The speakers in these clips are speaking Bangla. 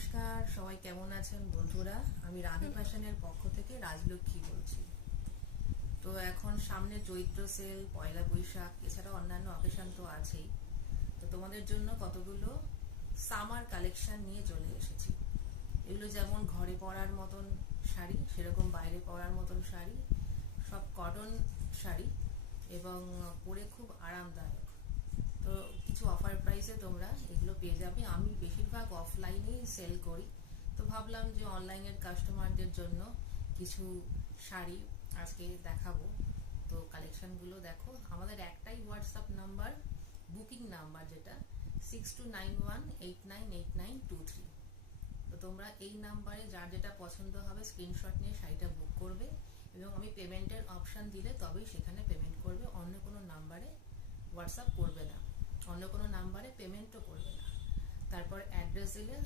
নমস্কার, সবাই কেমন আছেন বন্ধুরা? আমি রাধে ফ্যাশনের পক্ষ থেকে রাজলক্ষ্মী বলছি। তো এখন সামনে চৈত্র সেল, পয়লা বৈশাখ, এছাড়া অন্যান্য অকেশন তো আছেই। তো তোমাদের জন্য কতগুলো সামার কালেকশন নিয়ে চলে এসেছি। এগুলো যেমন ঘরে পরার মতন শাড়ি, সেরকম বাইরে পরার মতন শাড়ি, সব কটন শাড়ি এবং পরে খুব আরামদায়ক। তো কিছু অফার প্রাইসে তোমরা এগুলো পেয়ে যাবে। আমি বেশিরভাগ অফলাইনেই সেল করি, তো ভাবলাম যে অনলাইনের কাস্টমারদের জন্য কিছু শাড়ি আজকে দেখাবো। তো কালেকশনগুলো দেখো। আমাদের একটাই হোয়াটসঅ্যাপ নাম্বার, বুকিং নাম্বার, যেটা 6291898923। তো তোমরা এই নাম্বারে যার যেটা পছন্দ হবে স্ক্রিনশট নিয়ে শাড়িটা বুক করবে এবং আমি পেমেন্টের অপশান দিলে তবেই সেখানে পেমেন্ট করবে। অন্য কোনো নাম্বারে হোয়াটসঅ্যাপ করবে না, অন্য কোনো নাম্বারে পেমেন্টও করবে না। তারপর অ্যাড্রেস দিলে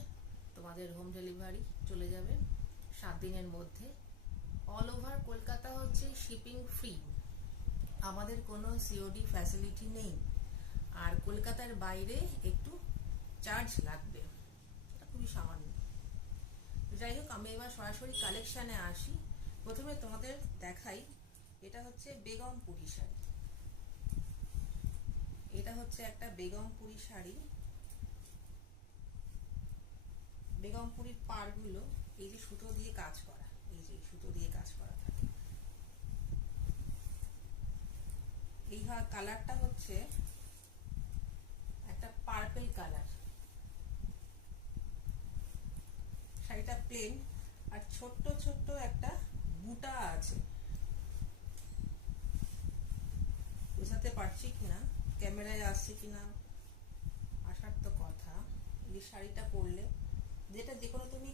তোমাদের হোম ডেলিভারি চলে যাবে 7 দিনের মধ্যে। অল ওভার কলকাতা হচ্ছে শিপিং ফ্রি, আমাদের কোনো সিওডি ফ্যাসিলিটি নেই। আর কলকাতার বাইরে একটু চার্জ লাগবে, এটা খুবই সামান্য। যাই হোক, আমি এবার সরাসরি কালেকশানে আসি। প্রথমে তোমাদের দেখাই, এটা হচ্ছে বেগমপুরি শাড়ি। এটা হচ্ছে একটা বেগমপুরি শাড়ি। বেগমপুরির পাড়গুলো এই যে সুতো দিয়ে কাজ করা, এই যে সুতো দিয়ে কাজ করা থাকে। এই কালারটা হচ্ছে একটা পার্পল কালার। শাড়িটা প্লেন আর ছোট্ট ছোট্ট একটা বুটা আছে। বোঝাতে পারছি কিনা, ক্যামেরায় আসছে কিনা, আসার তো কথা। এই শাড়িটা পরলে, যেটা যে কোনো তুমি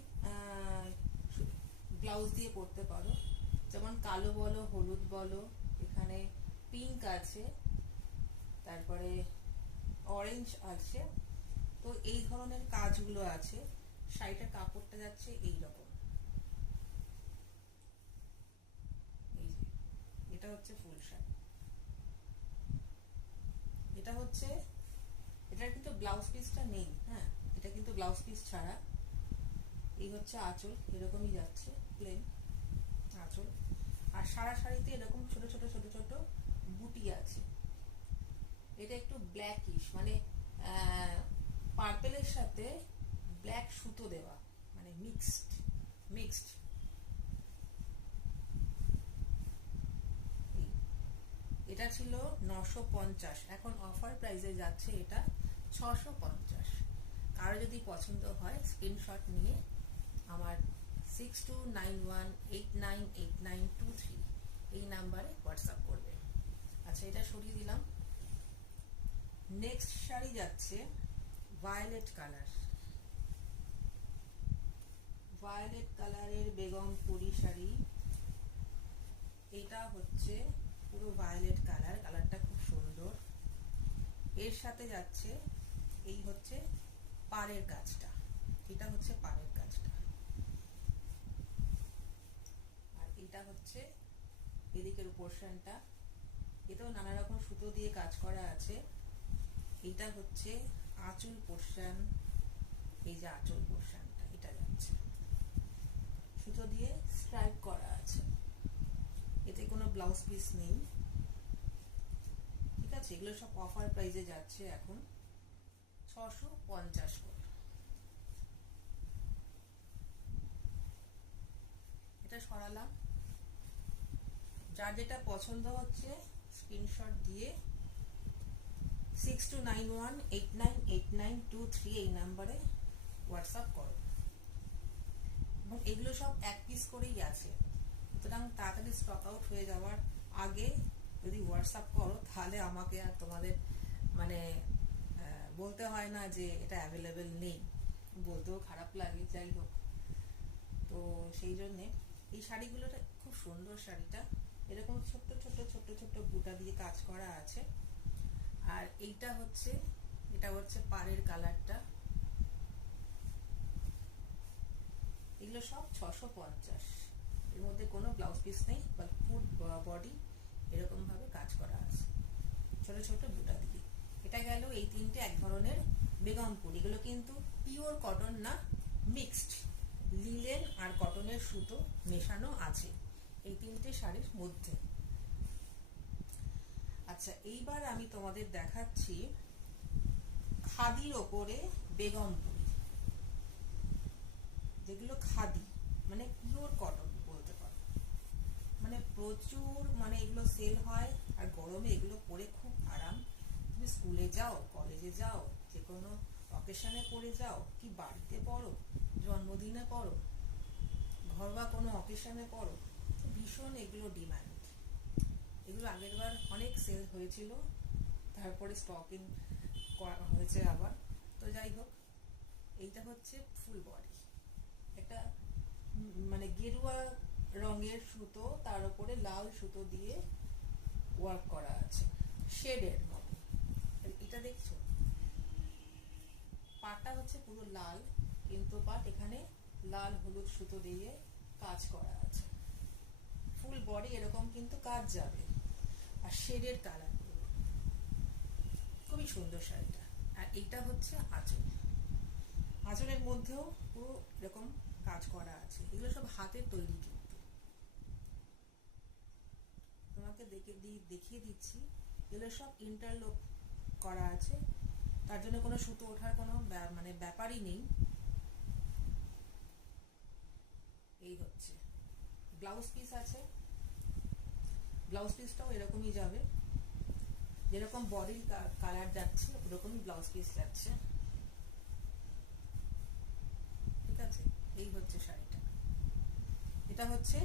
ব্লাউজ দিয়ে পরতে পারো, যেমন কালো বলো, হলুদ বলো, এখানে পিঙ্ক আছে, তারপরে অরেঞ্জ আছে। তো এই ধরনের কাজগুলো আছে। শাড়িটার কাপড়টা যাচ্ছে এই রকম। এই যে এটা হচ্ছে ফুল শাড়ি। এটা হচ্ছে, এটার কিন্তু ব্লাউজ পিসটা নেই। হ্যাঁ, এটা কিন্তু ব্লাউজ পিস ছাড়া। এই হচ্ছে আঁচল, এরকমই যাচ্ছে প্লেন আঁচল। আর সারা শাড়িতে এরকম ছোট ছোট ছোট ছোট বুটি আছে। এটা একটু ব্ল্যাকিশ, মানে পার্পেলের সাথে ব্ল্যাক সুতো দেওয়া, মানে মিক্সড। এটা ছিল 950, এখন অফার প্রাইসে যাচ্ছে এটা 650। কারো যদি পছন্দ হয় স্ক্রিনশট নিয়ে আমার 6291898923 এই নাম্বারে হোয়াটসঅ্যাপ করবে। আচ্ছা, এটা সরিয়ে দিলাম। নেক্সট শাড়ি যাচ্ছে ভায়োলেট কালারের বেগমপুরি শাড়ি। এটা হচ্ছে পুরো ভায়োলেট কালারটা খুব সুন্দর। এর সাথে যাচ্ছে এই হচ্ছে পাড়ের কাজটা, এটা হচ্ছে পাড়ের কাজটা। আর এটা হচ্ছে এদিকের পোর্শনটা, এটাও নানা রকম সুতো দিয়ে কাজ করা আছে। এটা হচ্ছে আঁচল পোর্শন, এই যে আঁচল পোর্শনটা, এটা যাচ্ছে সুতো দিয়ে স্ট্রাইপ করা আছে। এতে কোনো ব্লাউজ পিস নেই। ঠিক আছে, এগুলো সব অফার প্রাইসে যাচ্ছে এখন 650 করে। এটা সরালাম। যার যেটা পছন্দ হচ্ছে স্ক্রিনশট দিয়ে 6291898923 এই নাম্বারে হোয়াটসঅ্যাপ করো। এবং এগুলো সব এক পিস করেই আছে, সুতরাং তাড়াতাড়ি স্টক আউট হয়ে যাওয়ার আগে যদি হোয়াটসঅ্যাপ করো, তাহলে আমাকে আর তোমাদের মানে বলতে হয় না যে এটা অ্যাভেলেবেল নেই, বলতেও খারাপ লাগে। যাই হোক, তো সেই জন্যে এই শাড়িগুলোটা খুব সুন্দর। শাড়িটা এরকম ছোট্ট ছোট্ট ছোট্ট ছোট্ট বুটা দিয়ে কাজ করা আছে। আর এটা হচ্ছে পাড়ের কালারটা। এগুলো সব 650। এর মধ্যে কোনো ব্লাউজ পিস নেই, বা ফুল বডি এরকম ভাবে কাজ করা আছে ছোট ছোট বুটা দিয়ে। এটা গেল এই তিনটে এক ধরনের বেগমপুরি। এগুলো কিন্তু পিওর কটন না, মিক্সড লিলেন আর কটনের সুতো মেশানো আছে এই তিনটে শাড়ির মধ্যে। আচ্ছা, এইবার আমি তোমাদের দেখাচ্ছি খাদির ওপরে বেগমপুরি, যেগুলো খাদি মানে পিওর কটন বলতে পারো, মানে প্রচুর, মানে এগুলো সেল হয় আর গরমে এগুলো পরে খুব আরাম। তুমি স্কুলে যাও, কলেজে যাও, যে কোনো অকেশনে পরে যাও, কি বাড়িতে পড়ো, জন্মদিনে পড়ো, ঘরোয়া কোনো অকেশনে পড়ো, ভীষণ এগুলো ডিমান্ড। এগুলো আগের বার অনেক সেল হয়েছিল, তারপরে স্টকিং করা হয়েছে আবার। তো যাই হোক, এইটা হচ্ছে ফুল বডি, একটা মানে গেরুয়া রঙের সুতো, তার উপরে লাল সুতো দিয়ে ওয়ার্ক করা আছে শেডের মতো। এটা দেখছো, পাটটা হচ্ছে পুরো লাল, কিন্তু পাট এখানে লাল হলুদ সুতো দিয়ে কাজ করা আছে। ফুল বডি এরকম কিন্তু কাজ যাবে, আর শেডের কালার খুবই সুন্দর শাড়িটা। আর এইটা হচ্ছে আঁচল, আঁচলের মধ্যেও পুরো এরকম কাজ করা আছে। এগুলো সব হাতের তৈরি, কিন্তু তোমাকে দেখিয়ে দিচ্ছি, এগুলো সব ইন্টারলক করা আছে, তার জন্য কোনো সুতো ওঠার কোনো মানে ব্যাপারই নেই। এই হচ্ছে ব্লাউজ পিস আছে, ব্লাউজ পিসটাও এরকমই যাবে, যেরকম বডির কালার যাচ্ছে ওরকমই ব্লাউজ পিস যাচ্ছে। ঠিক আছে, এই হচ্ছে শাড়িটা। এটা হচ্ছে